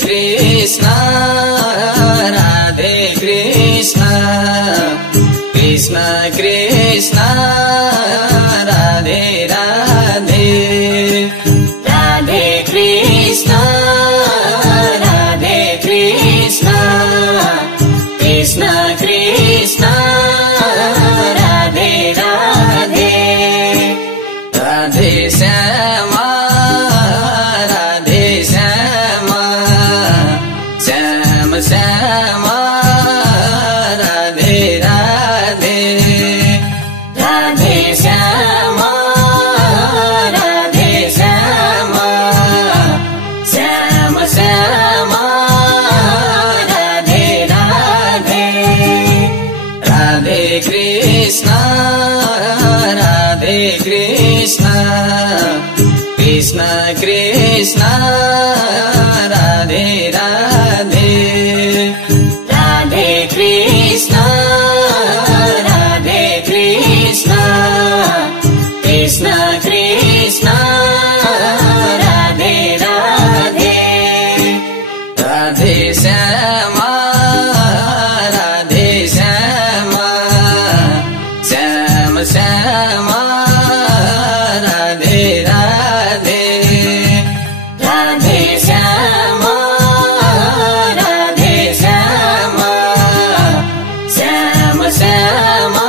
Krishna Radhe Krishna Krishna Krishna Radhe Radhe Radhe Krishna Radhe Krishna Krishna Krishna Radhe Radhe Radhe Shyama Radhe Shyama Shyam Shyama Radhe Radhe Radhe Shyama Radhe Shyama Shyam Shyama Radhe Radhe Radhe Krishna Radhe Krishna Krishna Krishna Radhe Radhe Radhe Krishna Radhe Krishna Krishna Krishna Radhe Radhe Radhe Shyama Radhe Shyama Shyam Shyama Radhe Radhe Radhe Shyama Radhe Shyama Shyam Shyama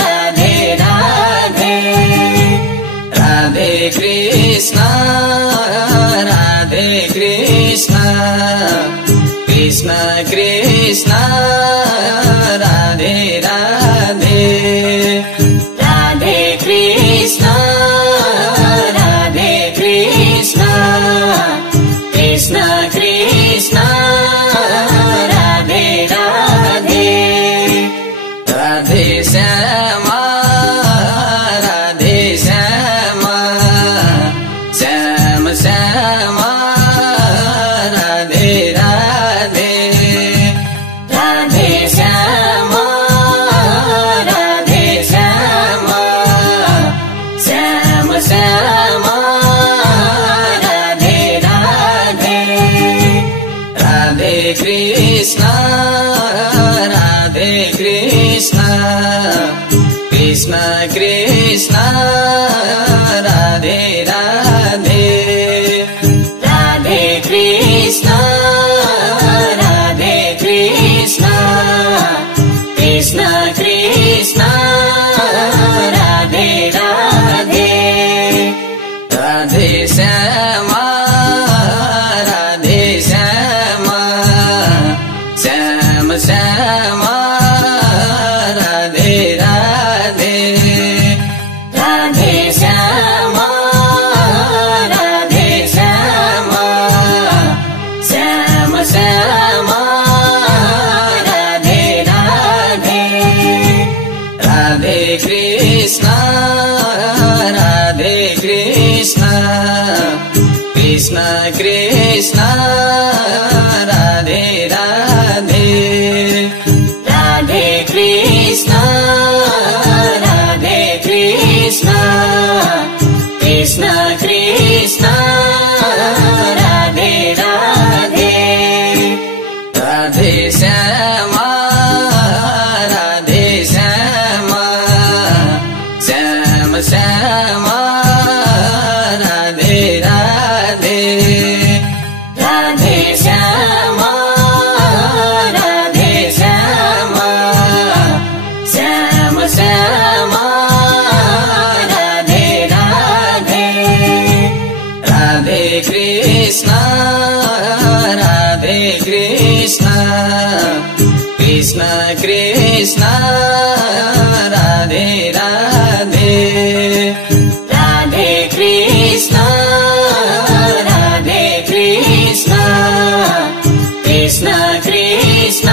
Radhe Radhe Radhe Krishna Radhe Krishna Krishna Krishna Radhe Radhe Radhe Krishna Radhe Krishna Krishna Krishna Radhe Radhe Radhe Shyama Radhe Shyama Shyam Shyama Radhe Radhe Radhe Shyama Radhe Shyama Shyam Shyama Radhe Radhe Radhe Krishna Radhe Krishna Krishna Krishna Radhe Radhe Radhe Krishna Radhe Krishna Krishna Krishna Radhe Radhe Radhe Shyama Radhe Shyama Shyam Shyama Radhe Radhe Radhe Shyama Radhe Shyama Shyam Shyama Radhe Radhe Radhe Krishna Radhe Krishna Krishna Krishna Radhe Radhe Radhe Krishna Radhe Krishna Krishna Krishna Radhe Radhe Radhe Shyama Radhe Shyama Shyam Shyama Radhe Radhe Radhe Shyama Radhe Shyama Shyam Shyama Radhe Radhe Radhe Krishna Radhe Krishna Krishna Krishna Radhe Radhe Radhe Krishna Radhe Krishna Krishna Krishna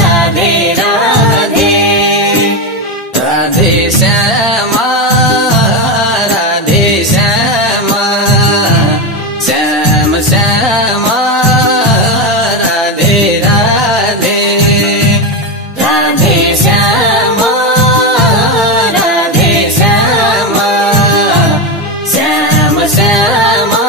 Radhe Radhe Radhe Shyama Radhe Shyama Shyam Shyama Radhe Radhe Radhe Shyama Radhe Shyama Shyam Shyama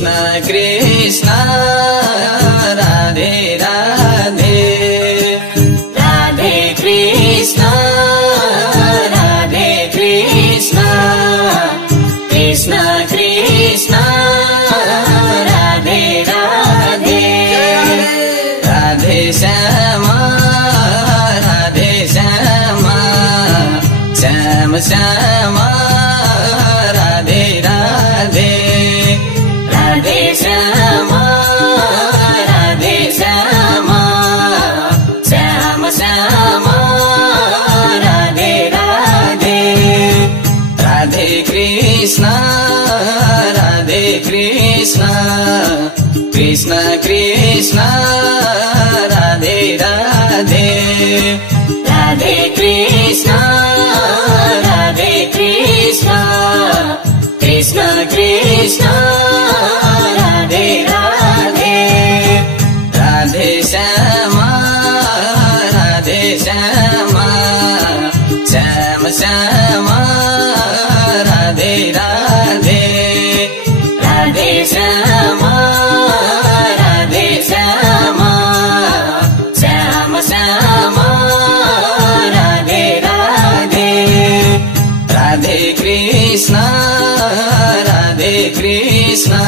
Krishna Krishna Radhe Radhe Radhe Krishna Radhe Krishna Krishna Krishna Radhe Radhe Radhe Shyama Radhe Shyama Shyam Shyama Radhe Radhe Radhe Shyama Radhe Shyama Shyam Shyama Radhe Radhe Radhe Krishna Radhe Krishna Krishna Krishna Radhe Radhe Radhe Krishna Radhe Krishna Krishna Krishna Radhe Radhe Radhe Shyama Radhe Shyama Shyam Shyama Radhe Radhe Radhe Shyama Radhe Shyama Shyam Shyama Radhe Radhe Radhe Krishna Radhe Krishna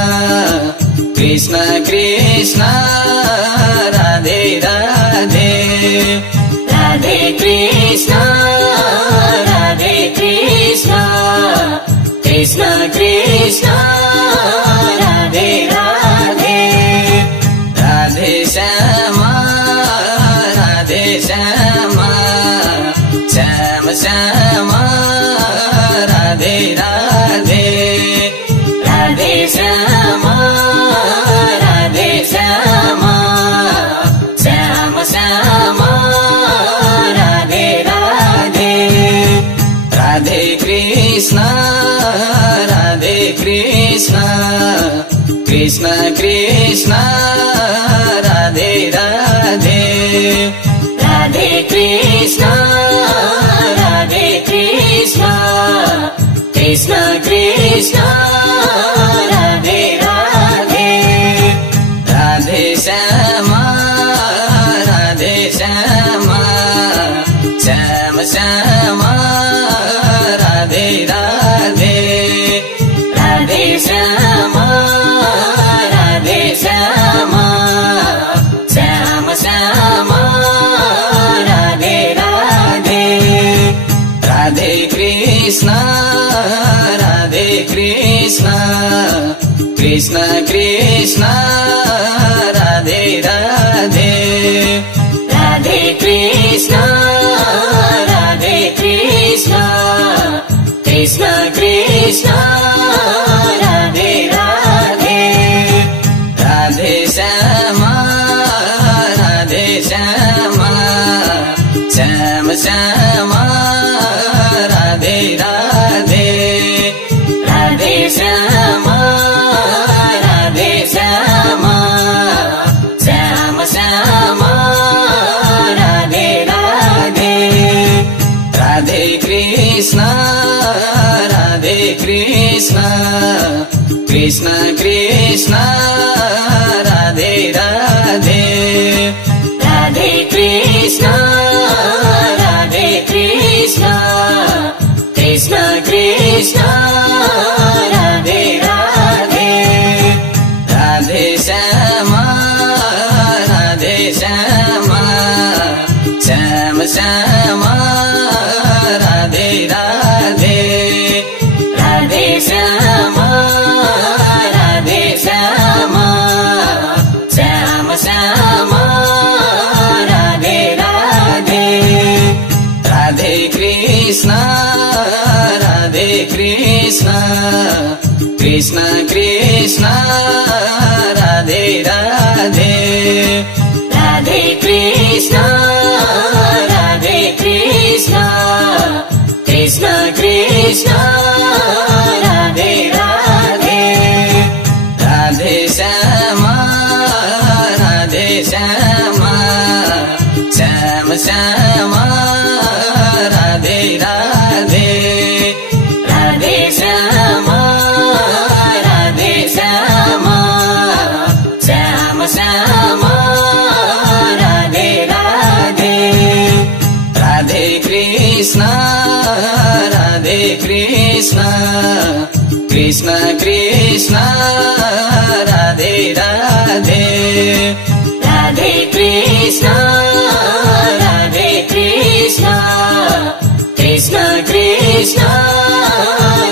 Krishna Krishna Radhe Radhe Radhe Krishna Radhe Krishna Krishna Krishna Radhe Radhe Radhe Shyama Radhe Shyama Shyam Shyama Radhe Radhe Radhe Shyama Radhe Shyama Shyam Shyama Radhe Radhe Radhe Krishna Radhe Krishna Krishna Krishna Radhe Radhe Radhe Krishna Radhe Krishna Krishna Krishna Radhe Radhe Radhe Shyama Radhe Shyama Shyam Shyama Radhe Radhe Radhe Shyama Radhe Shyama Shyam Shyama Radhe Radhe Radhe Krishna Radhe Krishna Krishna Krishna Radhe Radhe Radhe Krishna Radhe Krishna Krishna Krishna Radhe Radhe Radhe Shyama Radhe Shyama Shyam Shyama Radhe Radhe Radhe Shyama Radhe Shyama Shyam Shyama Radhe Radhe Radhe Krishna Radhe Krishna Krishna Krishna Radhe Radhe Radhe Krishna Radhe Krishna Krishna Krishna Radhe Radhe Radhe Shyama Radhe Shyama Shyam Shyama Radhe Radhe Radhe Shyama Radhe Shyama Shyam Shyama Radhe Radhe Radhe Krishna Radhe Krishna Krishna Krishna Radhe Radhe Radhe Krishna Radhe Krishna Krishna Krishna Radhe Radhe Radhe Shyama Radhe Shyama Shyam Shyama Radhe Radhe Radhe Shyama Radhe Shyama Krishna Krishna Krishna Radhe Radhe Radhe Krishna Radhe Krishna Krishna Krishna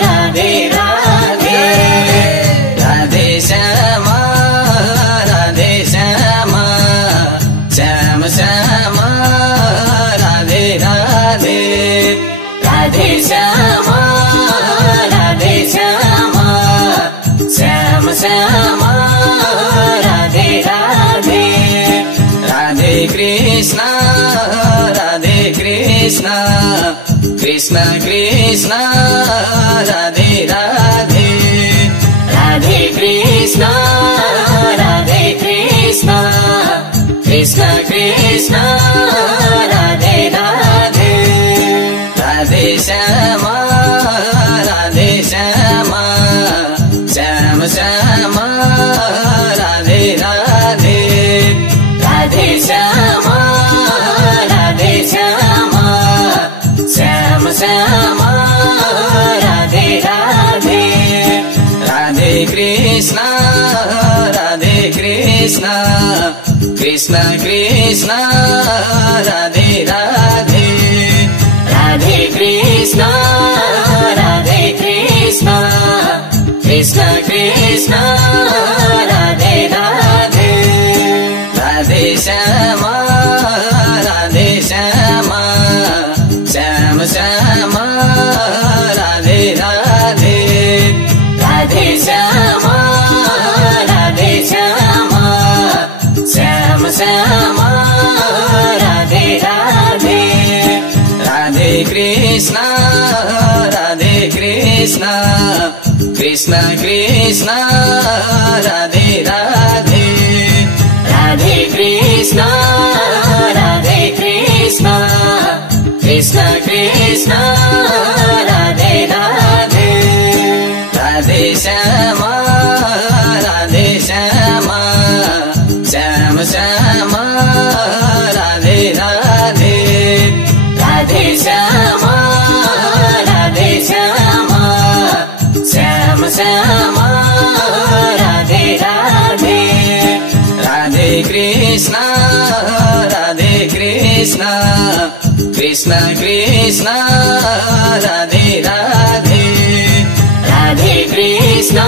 Radhe Radhe Radhe Shyama Radhe Shyama Shyam Shyama Radhe Radhe Radhe Shyama Radhe Shyama Shyam Shyama Radhe Radhe Radhe Krishna Krishna Krishna Radhe Radhe Radhe Krishna Krishna Krishna Radhe Radhe Radhe Shyama Shyam Shyama Radhe Radhe Radhe Shyama Shyam Shyama Radhe Radhe Radhe Krishna Krishna Krishna Radhe Radhe Radhe Krishna Krishna Krishna Radhe Radhe Radhe Shyama Shyam Shyama Radhe Radhe Radhe Shyama Shyam Shyama Radhe Radhe Radhe Krishna Krishna Krishna Radhe Radhe Radhe Krishna Krishna Krishna Radhe Radhe Radhe Shyama Shyam Shyama Radhe Radhe Radhe Shyama Shyam Shyama Radhe Radhe Radhe Krishna Krishna Krishna Radhe Radhe Radhe Krishna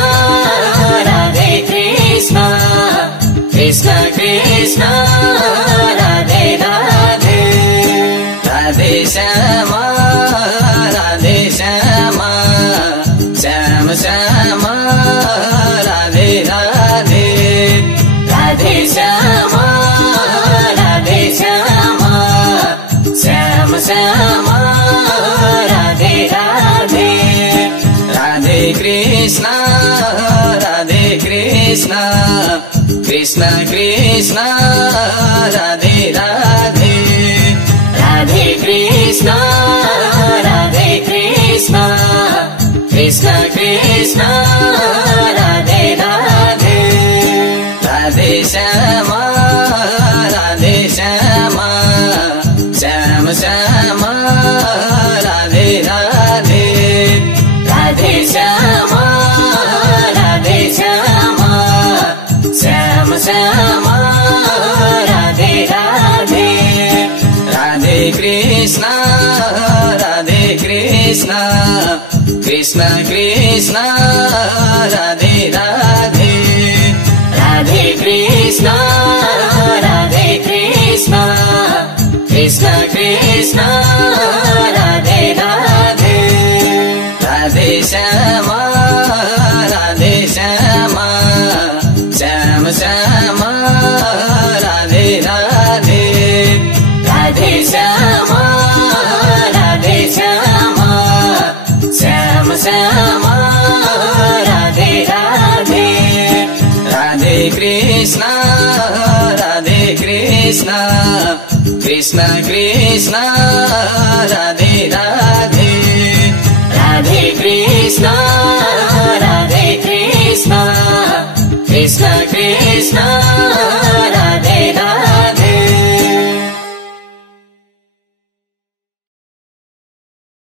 Krishna Krishna Radhe Radhe Radhe Shyama Shyam Shyama Radhe Radhe Radhe Shyama Shyam Shyama Radhe Radhe Radhe Krishna Krishna Krishna Radhe Radhe Radhe Krishna Krishna Krishna Radhe Radhe Radhe Shyama Shyam Shyama Radhe Radhe Radhe Shyama Shyam Shyama Radhe Radhe Radhe Krishna Krishna Krishna Radhe Radhe Radhe Krishna Krishna Krishna Radhe Radhe Radhe Shyama Shyam Shyama Radhe Radhe Radhe Shyama Shyam Shyama Radhe Radhe Radhe Krishna Krishna Krishna Radhe Radhe Radhe Krishna Krishna Krishna Radhe